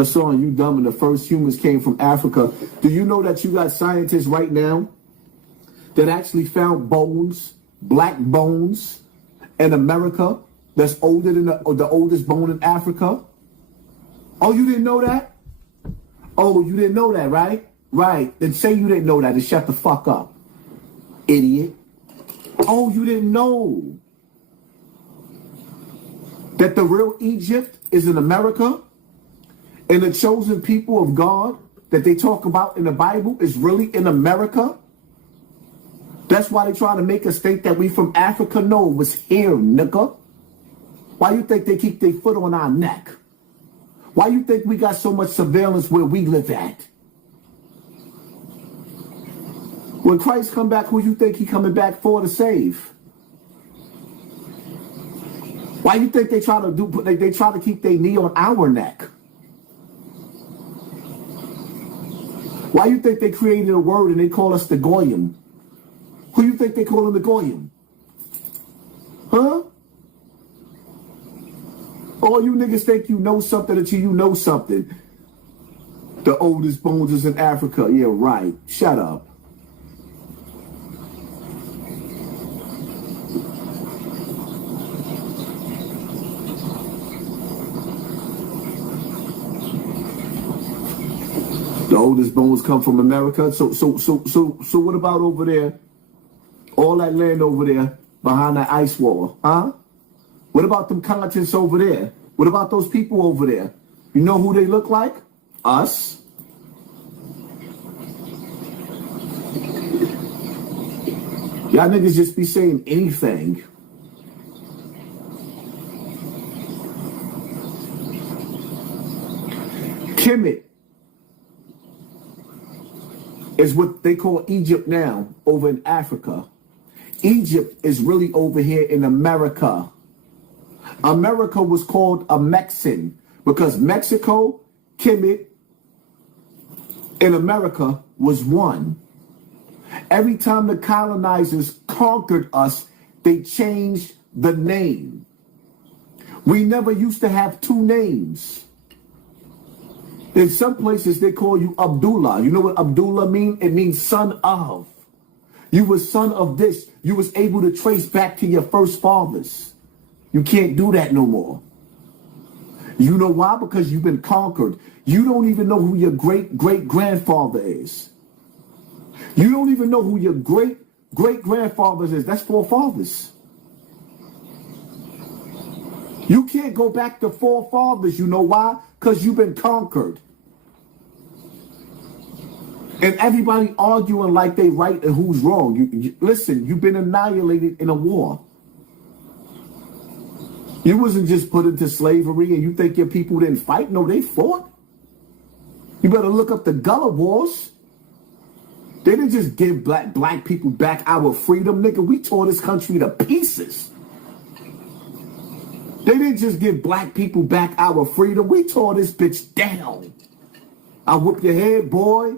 Hassan, you dumb, and the first humans came from Africa. Do you know that you got scientists right now that actually found bones, black bones, in America that's older than the oldest bone in Africa? Oh, you didn't know that? Oh, you didn't know that, right? Right. Then say you didn't know that and shut the fuck up, idiot. Oh, you didn't know that the real Egypt is in America? And the chosen people of God that they talk about in the Bible is really in America? That's why they try to make us think that we from Africa. No, it was here, nigga. Why you think they keep their foot on our neck? Why you think we got so much surveillance where we live at? When Christ come back, who you think he coming back for to save? Why you think they try to keep their knee on our neck? Why you think they created a word and they call us the Goyim? Who you think they call them the Goyim? Huh? All you niggas think you know something until you know something. The oldest bones is in Africa. Yeah, right. Shut up. The oldest bones come from America. So what about over there? All that land over there behind that ice wall, huh? What about them continents over there? What about those people over there? You know who they look like? Us. Y'all niggas just be saying anything. Kemet is what they call Egypt now, over in Africa. Egypt is really over here in America. America was called a Mexican because Mexico, Kemet, and America was one. Every time the colonizers conquered us, they changed the name. We never used to have two names. In some places, they call you Abdullah. You know what Abdullah means? It means son of. You was son of this. You was able to trace back to your first fathers. You can't do that no more. You know why? Because you've been conquered. You don't even know who your great-great-grandfather is. You don't even know who your great-great-grandfathers is. That's forefathers. You can't go back to forefathers. You know why? Because you've been conquered. And everybody arguing like they right and who's wrong. Listen, you've been annihilated in a war. You wasn't just put into slavery and you think your people didn't fight. No, they fought. You better look up the Gullah Wars. They didn't just give black people back our freedom, nigga. We tore this country to pieces. They didn't just give black people back our freedom. We tore this bitch down. I'll whoop your head, boy.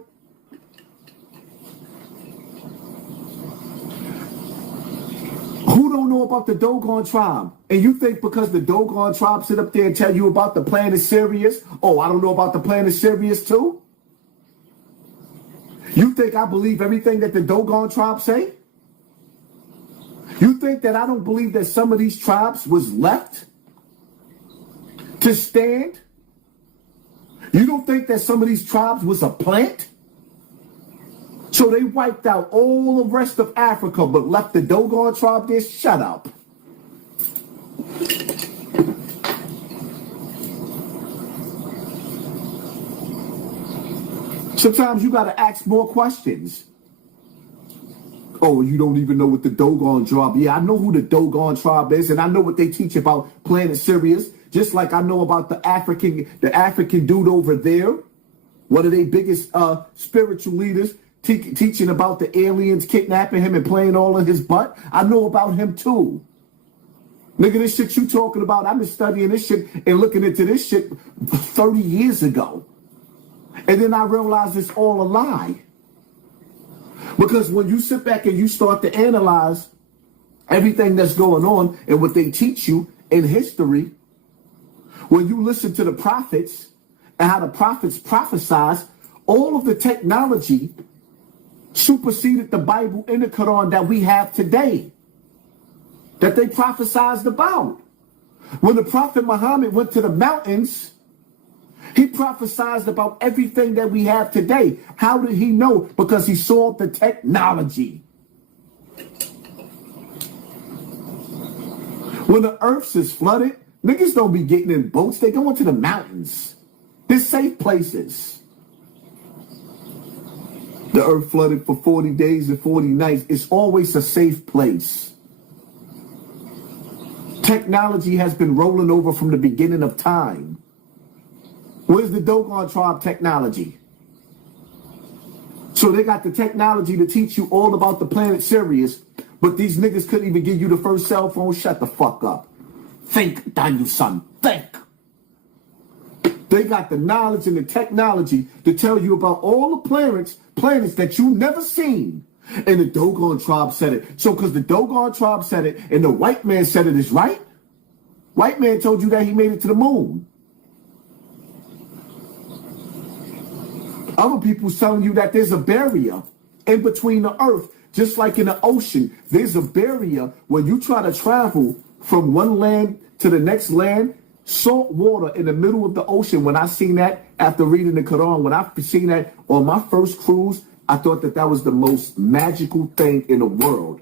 Who don't know about the Dogon tribe? And you think because the Dogon tribe sit up there and tell you about the planet Sirius, oh, I don't know about the planet Sirius too? You think I believe everything that the Dogon tribe say? You think that I don't believe that some of these tribes was left to stand? You don't think that some of these tribes was a plant? So they wiped out all the rest of Africa, but left the Dogon tribe there? Shut up. Sometimes you got to ask more questions. Oh, you don't even know what the Dogon tribe. Yeah, I know who the Dogon tribe is, and I know what they teach about planet Sirius. Just like I know about the African dude over there, one of their biggest spiritual leaders, teaching about the aliens kidnapping him and playing all in his butt. I know about him too. Nigga, this shit you talking about, I've been studying this shit and looking into this shit 30 years ago. And then I realized it's all a lie. Because when you sit back and you start to analyze everything that's going on and what they teach you in history, when you listen to the prophets and how the prophets prophesied, all of the technology superseded the Bible and the Quran that we have today, that they prophesied about. When the Prophet Muhammad went to the mountains, he prophesied about everything that we have today. How did he know? Because he saw the technology. When the earth is flooded, niggas don't be getting in boats. They go into the mountains. They're safe places. The earth flooded for 40 days and 40 nights. It's always a safe place. Technology has been rolling over from the beginning of time. Where's the Dogon tribe technology? So they got the technology to teach you all about the planet Sirius, but these niggas couldn't even give you the first cell phone. Shut the fuck up. Think, Daniel son, think. They got the knowledge and the technology to tell you about all the planets that you never seen. And the Dogon tribe said it. So because the Dogon tribe said it and the white man said it is right, white man told you that he made it to the moon. Other people's telling you that there's a barrier in between the earth, just like in the ocean. There's a barrier when you try to travel from one land to the next land. Salt water in the middle of the ocean. When I seen that after reading the Quran, when I seen that on my first cruise, I thought that was the most magical thing in the world.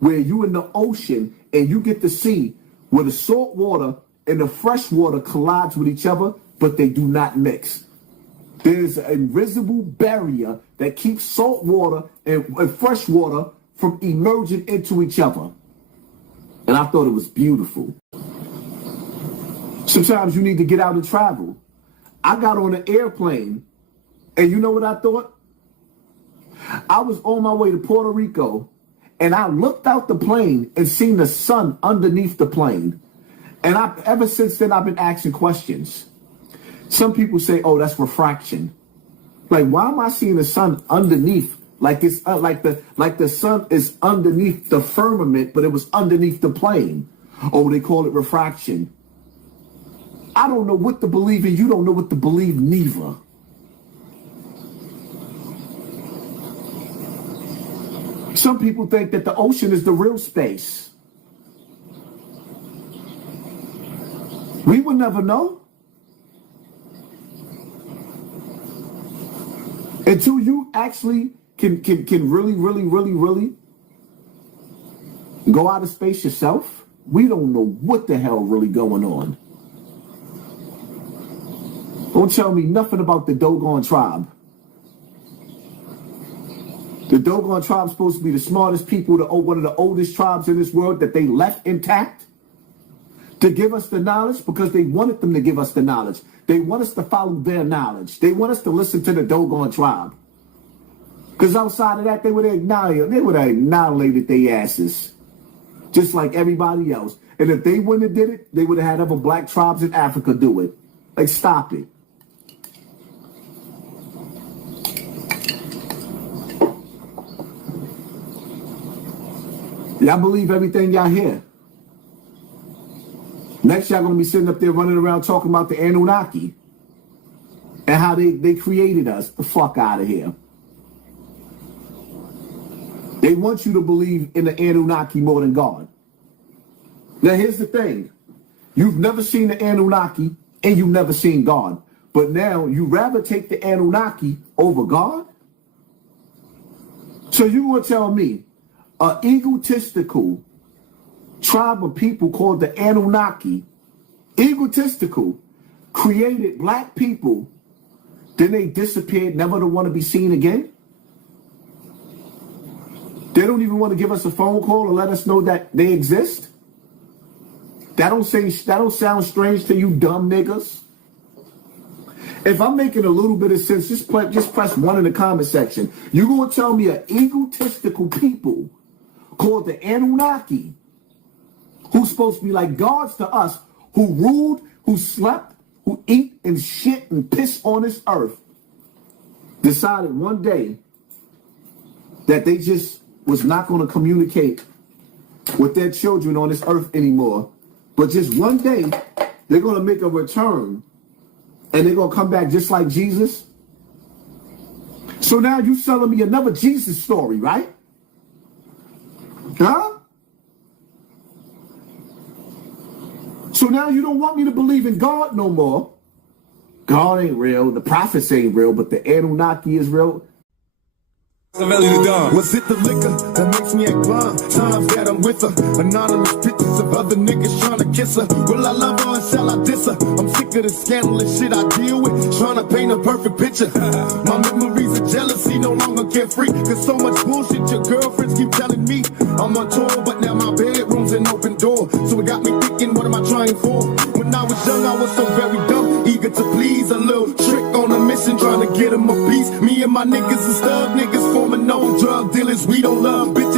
Where you in the ocean and you get to see where the salt water and the fresh water collides with each other, but they do not mix. There's an invisible barrier that keeps salt water and fresh water from emerging into each other. And I thought it was beautiful. Sometimes you need to get out and travel. I got on an airplane, and you know what I thought? I was on my way to Puerto Rico, and I looked out the plane and seen the sun underneath the plane. And ever since then, I've been asking questions. Some people say, oh, that's refraction. Like, why am I seeing the sun underneath? Like it's like the sun is underneath the firmament, but it was underneath the plane. Oh, they call it refraction. I don't know what to believe in. You don't know what to believe neither. Some people think that the ocean is the real space. We would never know. Until you actually can really go out of space yourself, we don't know what the hell really going on. Don't tell me nothing about the Dogon tribe. The Dogon tribe is supposed to be the smartest people, one of the oldest tribes in this world that they left intact to give us the knowledge because they wanted them to give us the knowledge. They want us to follow their knowledge. They want us to listen to the Dogon tribe. Because outside of that, they would have annihilated their asses. Just like everybody else. And if they wouldn't have did it, they would have had other black tribes in Africa do it. Like, stop it. Y'all believe everything y'all hear. Next, y'all gonna be sitting up there running around talking about the Anunnaki and how they created us. The fuck out of here. They want you to believe in the Anunnaki more than God. Now, here's the thing. You've never seen the Anunnaki and you've never seen God. But now you rather take the Anunnaki over God? So you want to tell me an egotistical tribe of people called the Anunnaki, egotistical, created black people, then they disappeared, never to want to be seen again? They don't even want to give us a phone call and let us know that they exist? That don't sound strange to you dumb niggas? If I'm making a little bit of sense, just press 1 in the comment section. You gonna tell me an egotistical people called the Anunnaki, who's supposed to be like gods to us, who ruled, who slept, who eat and shit and piss on this earth, decided one day that they just was not going to communicate with their children on this earth anymore, but just one day they're going to make a return And they're going to come back just like Jesus? So now you selling me another Jesus story, right? Huh? So now you don't want me to believe in God no more. God ain't real. The prophets ain't real, but the Anunnaki is real. Was it the liquor that makes me act blind? Times that I'm with her, anonymous pictures of other niggas trying to kiss her. Will I love her or shall I diss her? I'm sick of the scandalous shit I deal with, trying to paint a perfect picture. My memories of jealousy no longer carefree, cause so much bullshit your girlfriends keep telling me. I'm on tour, but now my bedroom's an open door, so it got me thinking, what am I trying for? When I was young, I was so very dumb, eager to please. A little trick on a mission, trying to get him a piece. Me and my niggas and stub niggas forming no drug dealers. We don't love bitches.